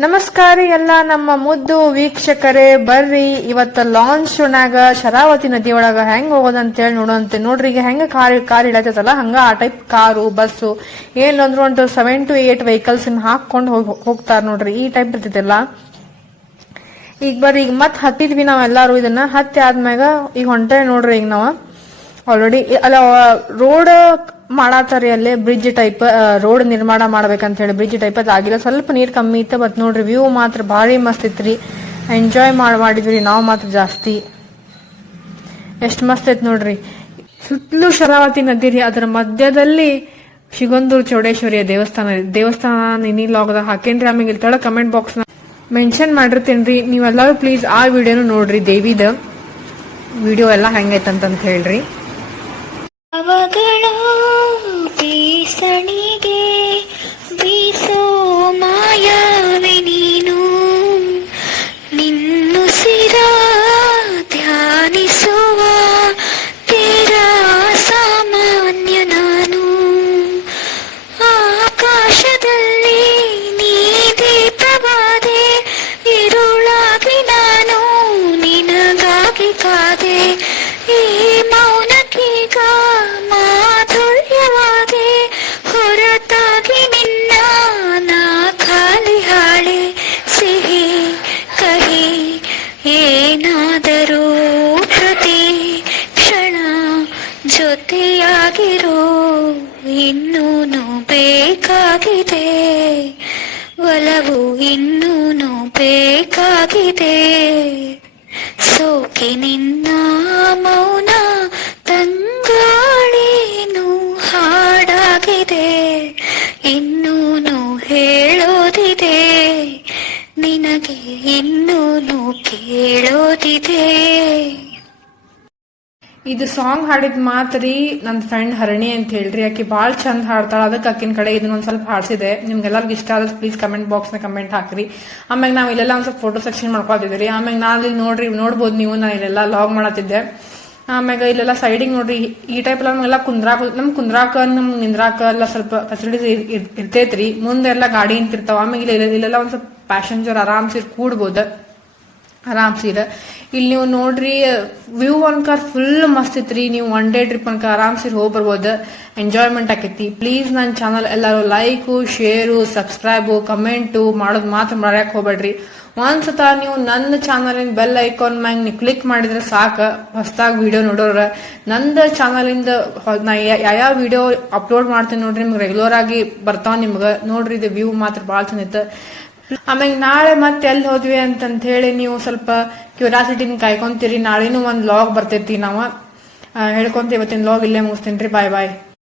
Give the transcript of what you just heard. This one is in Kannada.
ನಮಸ್ಕಾರ ಎಲ್ಲ ನಮ್ಮ ಮುದ್ದು ವೀಕ್ಷಕರೇ, ಬರ್ರಿ. ಇವತ್ತ ಲಾಂಚ್ ಒಣಾಗ ಶರಾವತಿ ನದಿ ಒಳಗ ಹೆಂಗ್ ಹೋಗೋದಂತೇಳಿ ನೋಡೋಂತೆ ನೋಡ್ರಿ. ಈಗ ಹೆಂಗ ಕಾರ್ ಕಾರ್ ಇಡತೈತಲ್ಲ ಹಂಗ ಆ ಟೈಪ್ ಕಾರು ಬಸ್ಸು ಏನ್ ಅಂದ್ರು ಒಂದು ಸೆವೆನ್ ಟು ಏಟ್ ವೆಹಿಕಲ್ಸ್ ಹಾಕೊಂಡು ಹೋಗಿ, ಹೋಗ್ತಾರ ನೋಡ್ರಿ. ಈ ಟೈಪ್ ಇರ್ತೈತಿಲ್ಲ. ಈಗ ಬರ್ರಿ, ಈಗ ಮತ್ ಹತ್ತಿದ್ವಿ ನಾವೆಲ್ಲಾರು ಇದನ್ನ. ಹತ್ತಿ ಆದ್ಮ್ಯಾಗ ಈಗ ಹೊಂಟೆ ನೋಡ್ರಿ ಈಗ ನಾವ. ಆಲ್ರೆಡಿ ಅಲ್ಲ ರೋಡ್ ಮಾಡಾತಾರಿ ಅಲ್ಲೇ ಬ್ರಿಡ್ಜ್ ಟೈಪ್ ರೋಡ್ ನಿರ್ಮಾಣ ಮಾಡ್ಬೇಕಂತ ಹೇಳಿ ಬ್ರಿಡ್ಜ್ ಟೈಪ್ ಆಗಿಲ್ಲ. ಸ್ವಲ್ಪ ನೀರ್ ಕಮ್ಮಿ ಇತ್ತು ಬಟ್ ನೋಡ್ರಿ ವ್ಯೂ ಮಾತ್ರ ಭಾರಿ ಮಸ್ತ್ ಇತ್ರಿ. ಎಂಜಾಯ್ ಮಾಡಿ, ಮಾಡಿದ್ವಿ ನಾವು ಮಾತ್ರ ಜಾಸ್ತಿ. ಎಷ್ಟು ಮಸ್ತ್ ಐತ್ ನೋಡ್ರಿ. ಸುತ್ತಲೂ ಶರಾವತಿ ನದಿ ರೀ, ಅದರ ಮಧ್ಯದಲ್ಲಿ ಶಿಗೊಂದೂರು ಚೌಡೇಶ್ವರಿಯ ದೇವಸ್ಥಾನ ದೇವಸ್ಥಾನ ನಿನಿ ಲಾಗ್ದಾಗ ಹಾಕೇನ್ರಿ ಆಮೇಲೆ ಇಲ್ಲಿ ತಳ ಕಮೆಂಟ್ ಬಾಕ್ಸ್ ಮೆನ್ಷನ್ ಮಾಡಿರ್ತೇನ್ರಿ ನೀವೆಲ್ಲರೂ ಪ್ಲೀಸ್ ಆ ವಿಡಿಯೋನು ನೋಡ್ರಿ ದೇವಿದ. ವಿಡಿಯೋ ಎಲ್ಲ ಹೆಂಗೈತಂತ ಹೇಳ್ರಿ. ಅವಗಳ ಕಾದೆ ಈ ಮೌನಕೀಗ ಮಾಧುರ್ಯವಾದೆ, ಹೊರತಾಗಿ ನಿನ್ನ ನಾ ಖಾಲಿ ಹಾಳೆ ಸಿಹಿ ಕಹಿ. ಏನಾದರೂ ಪ್ರತಿ ಕ್ಷಣ ಜೊತೆಯಾಗಿರೋ ಇನ್ನೂನು ಬೇಕಾಗಿದೆ. ಒಲವು ಇನ್ನೂನು ಬೇಕಾಗಿದೆ. ಸೋಕೆ ನಿನ್ನ ಮೌನ ತಂಗಾಳೇನು ಹಾಡಾಗಿದೆ? ಇನ್ನೂನು ಹೇಳೋದಿದೆ. ನಿನಗೆ ಇನ್ನೂನು ಕೇಳೋದಿದೆ. ಇದು ಸಾಂಗ್ ಹಾಡಿದ್ ಮಾತ್ರಿ ನನ್ನ ಫ್ರೆಂಡ್ ಹರಣಿ ಅಂತ ಹೇಳ್ರಿ. ಆಕಿ ಬಾಳ್ ಚಂದ ಹಾಡ್ತಾಳ. ಅದಕ್ಕೆ ಆಕಿನ ಕಡೆ ಇದನ್ನ ಒಂದ್ ಸ್ವಲ್ಪ ಹಾಡ್ಸಿದೆ. ನಿಮ್ಗೆಲ್ಲರಿಗೂ ಇಷ್ಟ ಆದ್ರೆ ಪ್ಲೀಸ್ ಕಮೆಂಟ್ ಬಾಕ್ಸ್ನ ಕಮೆಂಟ್ ಹಾಕ್ರಿ. ಆಮ್ಯಾಗ ನಾವು ಇಲ್ಲೆಲ್ಲ ಒಂದ್ ಸ್ವಲ್ಪ ಫೋಟೋ ಸೆಕ್ಷನ್ ಮಾಡ್ಕೊತಿದ್ರಿ ಆಮ್ಯಾಗ ನಾನು ಇಲ್ಲಿ ನೋಡ್ರಿ, ನೋಡ್ಬೋದು ನೀವು. ನಾ ಇಲ್ಲೆಲ್ಲ ಲಾಗ್ ಮಾಡತ್ತಿದ್ದೆ. ಆಮ್ಯಾಗ ಇಲ್ಲೆಲ್ಲ ಸೈಡಿಗೆ ನೋಡ್ರಿ. ಈ ಟೈಪ್ ಎಲ್ಲ ನಮ್ಗೆಲ್ಲ ಕುಂದ್ರಾಕ ನಮ್ ಕುಂದ್ರಾಕ ನಮ್ ನಿಂದ್ರಾಕ ಎಲ್ಲ ಸ್ವಲ್ಪ ಫೆಸಿಲಿಟೀಸ್ ಇರ್ತೈತ್ರಿ. ಮುಂದೆಲ್ಲ ಗಾಡಿ ನಿಂತಿರ್ತಾವ. ಆಮ್ಯಾಗ ಇಲ್ಲಿ- ಇಲ್ಲೆಲ್ಲ ಒಂದ್ ಸ್ವಲ್ಪ ಪ್ಯಾಸೆಂಜರ್ ಆರಾಮ್ಸಿ ಕೂಡ್ಬೋದು. ಆರಾಮ್ಸಿರ ಇಲ್ಲಿ ನೀವು ನೋಡ್ರಿ ವ್ಯೂ ಅನ್ಕರ್ ಫುಲ್ ಮಸ್ತ್ ಇತ್ರಿ ನೀವು ಒನ್ ಡೇ ಟ್ರಿಪ್ ಅನ್ಕ ಆರಾಮ್ಸಿ ಹೋಗಿ ಬರ್ಬೋದು. ಎಂಜಾಯ್ಮೆಂಟ್ ಆಕೈತಿ. ಪ್ಲೀಸ್ ನನ್ನ ಚಾನಲ್ ಎಲ್ಲಾರು ಲೈಕು ಶೇರು ಸಬ್ಸ್ಕ್ರೈಬು ಕಮೆಂಟು ಮಾಡೋದು ಮಾತ್ರ ಮರ್ಯಾಕ್ ಹೋಗ್ಬೇಡ್ರಿ. ಒಂದ್ಸತ ನೀವು ನನ್ನ ಚಾನಲಿನ ಬೆಲ್ ಐಕಾನ್ ಮ್ಯಾಗ ನೀವು ಕ್ಲಿಕ್ ಮಾಡಿದ್ರೆ ಸಾಕು. ಹೊಸದಾಗಿ ವಿಡಿಯೋ ನೋಡೋರ. ನಂದ ಚಾನಲಿಂದ ನಾ ಯಾವ ವಿಡಿಯೋ ಅಪ್ಲೋಡ್ ಮಾಡ್ತೀನಿ ನೋಡ್ರಿ. ನಿಮ್ಗೆ ರೆಗ್ಯುಲರ್ ಆಗಿ ಬರ್ತಾವ ನಿಮ್ಗೆ. ನೋಡ್ರಿ, ಇದು ವ್ಯೂ ಮಾತ್ರ ಭಾಳ ಚಂದ ಆಮೇಲೆ ನಾಳೆ ಮತ್ತೆ ಎಲ್ಲಿ ಹೋದ್ವಿ ಅಂತಂತ ಹೇಳಿ ನೀವು ಸ್ವಲ್ಪ ಕ್ಯೂರಿಯಾಸಿಟಿನ ಕಾಯ್ಕೊಂತೀರಿ. ನಾಳೆನೂ ಒಂದು ಲಾಗ್ ಬರ್ತೈತಿ ನಾವು. ಹೇಳ್ಕೊಂತ ಇವತ್ತಿನ ಲಾಗ್ ಇಲ್ಲೇ ಮುಗಿಸ್ತೀನಿ ಬಾಯ್ ಬಾಯ್